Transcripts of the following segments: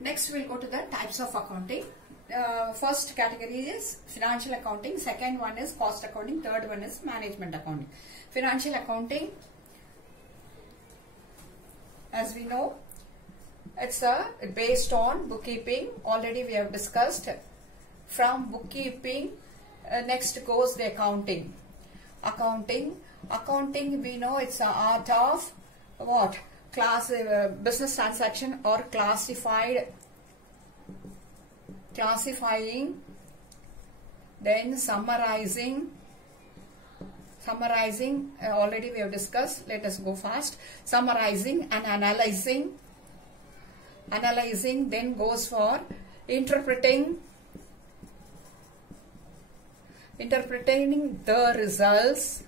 Next we'll go to the types of accounting. First category is financial accounting, second one is cost accounting, third one is management accounting. Financial accounting, as we know, it's based on bookkeeping. Already we have discussed. From bookkeeping, next goes the accounting. Accounting we know it's an art of what? Business transaction or classifying, then summarizing, already we have discussed. Let us go fast. Summarizing and analyzing, then goes for interpreting the results.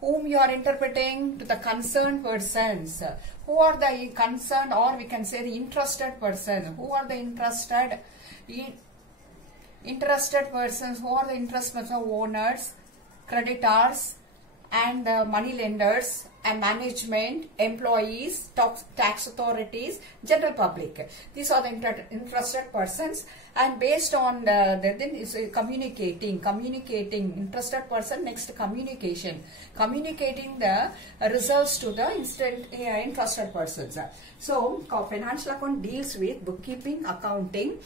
Whom you are interpreting? To the concerned persons. Who are the concerned, or we can say the interested persons? Who are the interested persons? Who are the interested persons? Owners, creditors, and money lenders, and management, employees, tax authorities, general public. These are the interested persons, and based on then is communicating, interested person. Next, communicating the results to the interested persons. So financial account deals with bookkeeping, accounting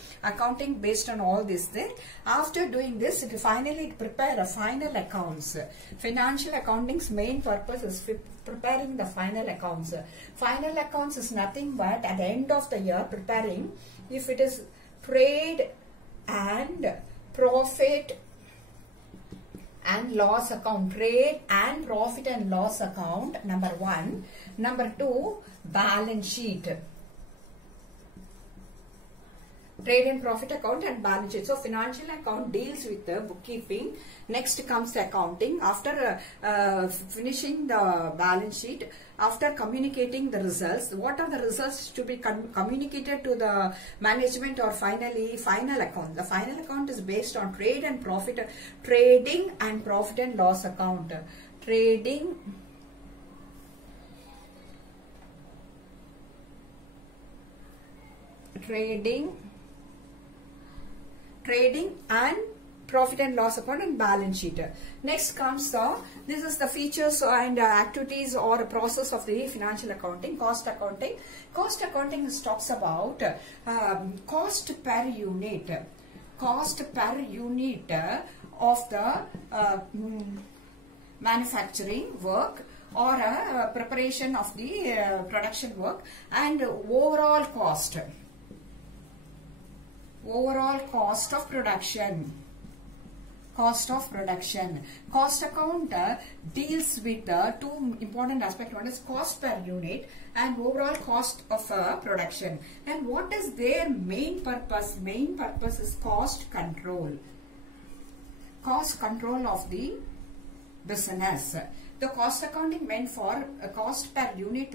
based on all this thing. After doing this, it finally prepare a final accounts. Financial accounting's main purpose is preparing the final accounts. Final accounts is nothing but at the end of the year preparing, if it is trade and profit and loss account, trade and profit and loss account, number one. Number two, balance sheet. Trade and profit account and balance sheet. So financial account deals with the bookkeeping. Next comes the accounting. After finishing the balance sheet, after communicating the results, what are the results to be communicated to the management, or finally final account? The final account is based on trading and profit and loss account. Trading and profit and loss account and balance sheet. Next comes this is the features and activities or process of the financial accounting. Cost accounting. Cost accounting talks about cost per unit of the manufacturing work, or preparation of the production work, and overall cost of production. Cost account deals with two important aspects. One is cost per unit and overall cost of production. And what is their main purpose? Main purpose is cost control. Cost control of the business. The cost accounting meant for a cost per unit,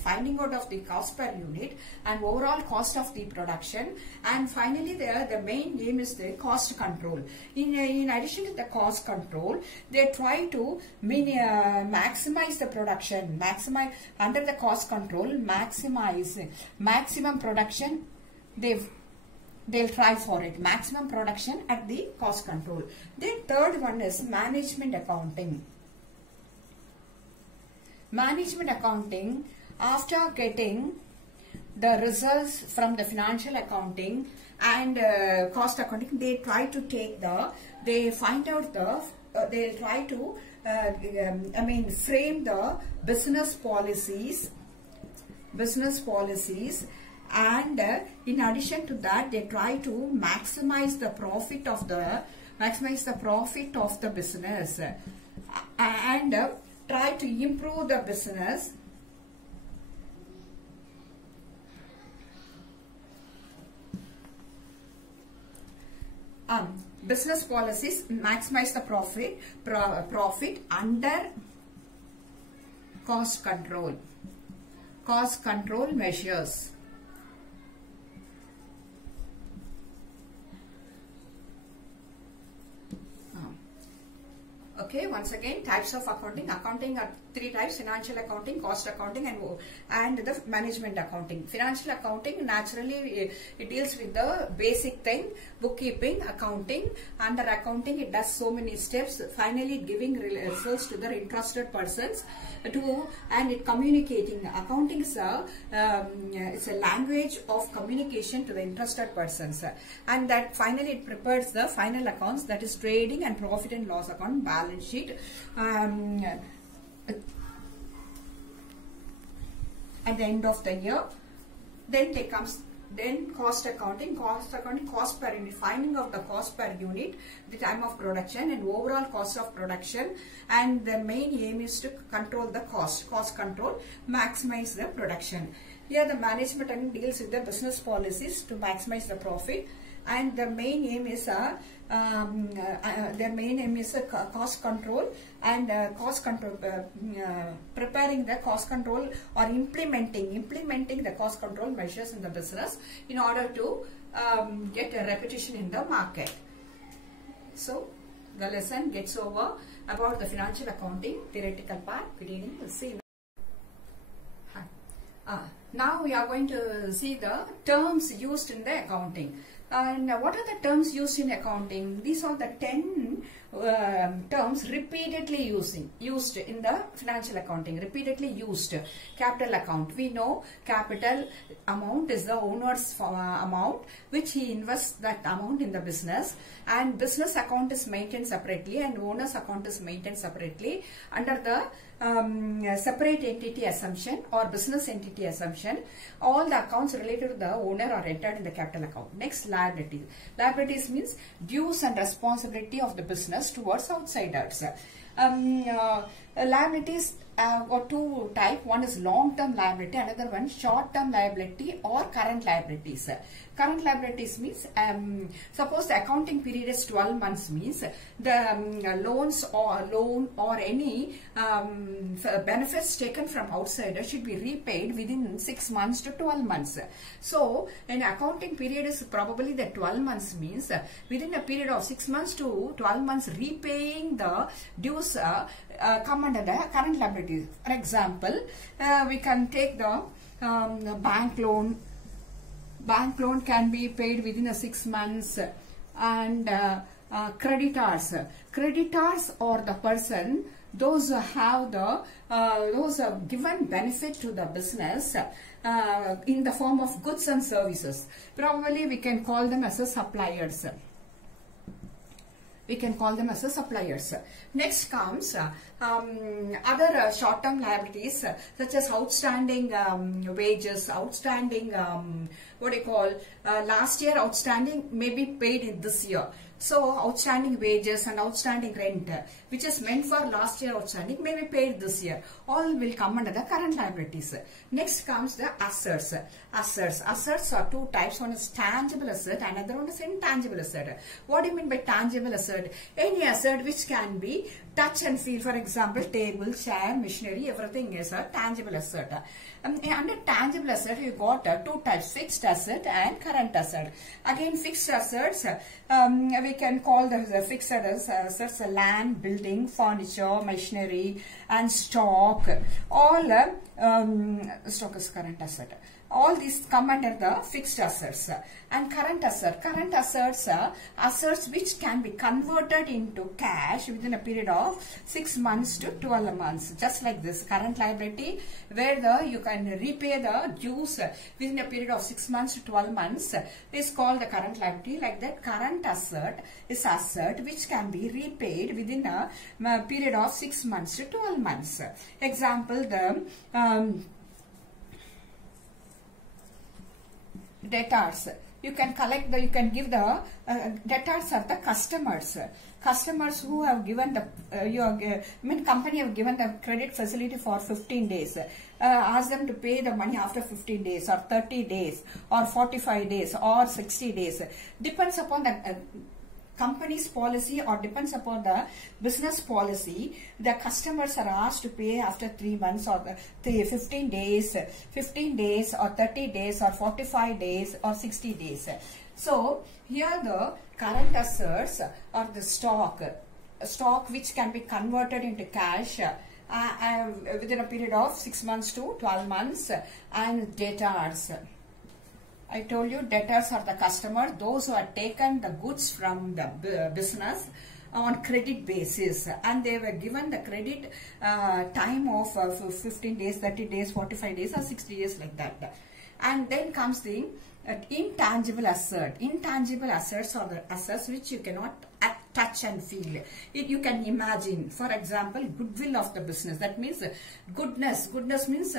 finding out of the cost per unit and overall cost of the production, and finally the main aim is the cost control. In addition to the cost control, they try to maximize the production, under the cost control, maximum production. They'll try for it, maximum production at the cost control. Then third one is management accounting. Management accounting, after getting the results from the financial accounting and cost accounting, they try to they'll try to frame the business policies, and in addition to that, they try to maximize the profit of the business, and try to improve the business. Business policies maximize the profit under cost control measures. Okay, once again, types of accounting. Accounting are three types: financial accounting, cost accounting, and the management accounting. Financial accounting, naturally, it deals with the basic thing, bookkeeping, accounting. Under accounting, it does so many steps, finally giving results to the interested persons and it communicating. Accounting is it's a language of communication to the interested persons, and that finally it prepares the final accounts, that is trading and profit and loss account, balance sheet. At the end of the year, then cost accounting, cost per unit, finding out the cost per unit, the time of production and overall cost of production, and the main aim is to control the cost control, maximize the production. Here the management deals with the business policies to maximize the profit, and the main aim is cost control and preparing the cost control or implementing the cost control measures in the business in order to get a reputation in the market. So the lesson gets over about the financial accounting theoretical part. Good evening. We'll see you. Now we are going to see the terms used in the accounting. And what are the terms used in accounting? These are the 10 terms repeatedly used in the financial accounting. Repeatedly used. Capital account. We know capital amount is the owner's amount which he invests that amount in the business, and business account is maintained separately and owner's account is maintained separately under the separate entity assumption or business entity assumption. All the accounts related to the owner are entered in the capital account. Next, liabilities. Liabilities means dues and responsibility of the business towards outsiders. Liabilities are two types. One is long-term liability, another one short-term liability or current liabilities. Current liabilities means, suppose the accounting period is 12 months, means the loan or any benefits taken from outsiders should be repaid within 6 months to 12 months. So, an accounting period is probably the 12 months, means within a period of 6 months to 12 months repaying the dues come under the current liabilities. For example, we can take the bank loan. Bank loan can be paid within 6 months, and creditors. Creditors or the person, those who have the given benefit to the business in the form of goods and services. Probably we can call them as a suppliers. Next comes other short-term liabilities such as outstanding wages, outstanding last year outstanding may be paid in this year. So outstanding wages and outstanding rent, which is meant for last year outstanding, may be paid this year. All will come under the current liabilities. Next comes the assets. Assets are two types. One is tangible asset, another one is intangible asset. What do you mean by tangible asset? Any asset which can be touch and feel. For example, table, chair, machinery, everything is a tangible asset. Under tangible asset, you got two types: fixed asset and current asset. Again, fixed assets, we can call the fixed assets land, building, furniture, machinery, and stock. All stock is current asset. All these come under the fixed assets. And current assets are assets which can be converted into cash within a period of 6 months to 12 months. Just like this, current liability, where you can repay the dues within a period of 6 months to 12 months, is called the current liability. Like that, current asset is asset which can be repaid within a period of 6 months to 12 months. Example, the debtors. You can give the debtors are the customers who have given the company have given the credit facility for 15 days. Ask them to pay the money after 15 days or 30 days or 45 days or 60 days. Depends upon the company's policy or depends upon the business policy. The customers are asked to pay after 3 months or 15 days or 30 days or 45 days or 60 days. So here the current assets or the stock. stock which can be converted into cash within a period of 6 months to 12 months. And debtors, I told you debtors are the customer, those who have taken the goods from the business on credit basis, and they were given the credit time of 15 days, 30 days, 45 days or 60 days, like that. And then comes the intangible asset. Intangible assets are the assets which you cannot touch and feel. You can imagine, for example, goodwill of the business. That means goodness. Goodness means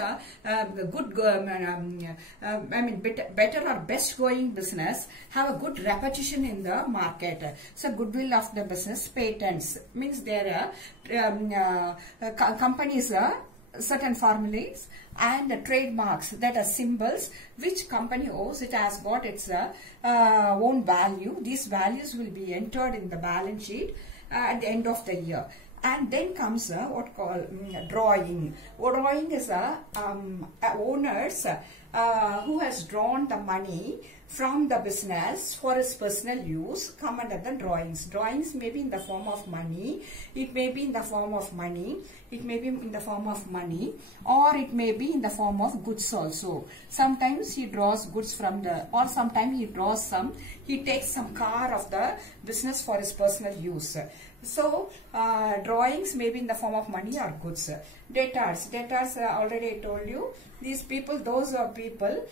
better or best going business have a good reputation in the market. So goodwill of the business. Patents means there companies certain formulas, and the trademarks, that are symbols which company owes. It has got its own value. These values will be entered in the balance sheet at the end of the year. And then comes what called drawing. Drawing is owners who has drawn the money from the business for his personal use come under the drawings. Drawings may be in the form of money, it may be in the form of money, it may be in the form of money, or it may be in the form of goods also. Sometimes he draws goods from the, or sometimes he takes some car of the business for his personal use. So drawings may be in the form of money or goods. Debtors already I told you, these people, those are people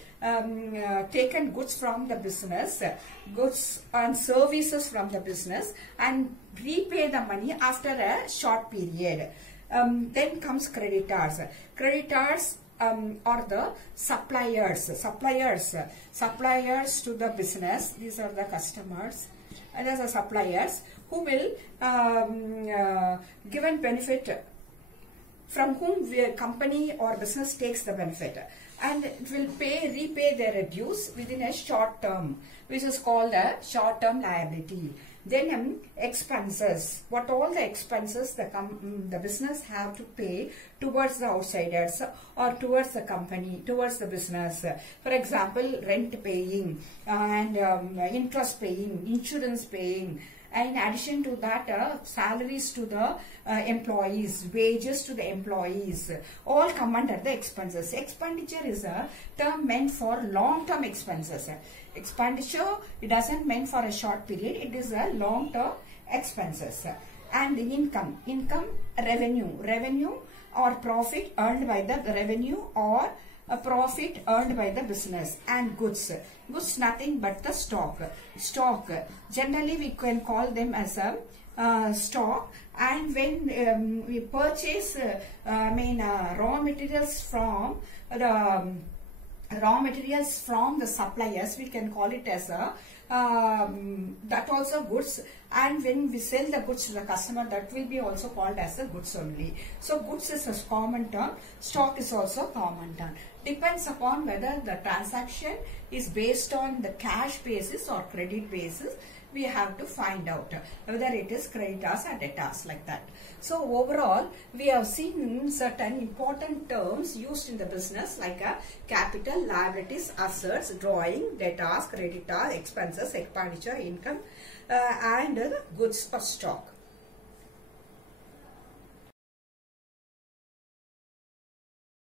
taken goods from the business, goods and services from the business, and repay the money after a short period. Then comes creditors. Creditors are the suppliers to the business. These are the customers, and as a suppliers who will given benefit, from whom the company or business takes the benefit, and it will repay their dues within a short term, which is called a short term liability. Then expenses. What all the expenses the business have to pay towards the outsiders or towards the company, towards the business. For example, rent paying and interest paying, insurance paying. And in addition to that, salaries to the employees, wages to the employees, all come under the expenses. Expenditure is a term meant for long-term expenses. Expenditure, it doesn't meant for a short period, it is a long-term expenses. And the income, revenue or profit earned by the revenue or a profit earned by the business. And goods, nothing but the stock. Generally we can call them as a stock. And when we purchase raw materials from the suppliers, we can call it as a that also goods. And when we sell the goods to the customer, that will be also called as the goods only. So goods is a common term, stock is also common term. Depends upon whether the transaction is based on the cash basis or credit basis. We have to find out whether it is creditors or debtors, like that. So overall, we have seen certain important terms used in the business like capital, liabilities, assets, drawing, debtors, creditors, expenses, expenditure, income, and goods or stock.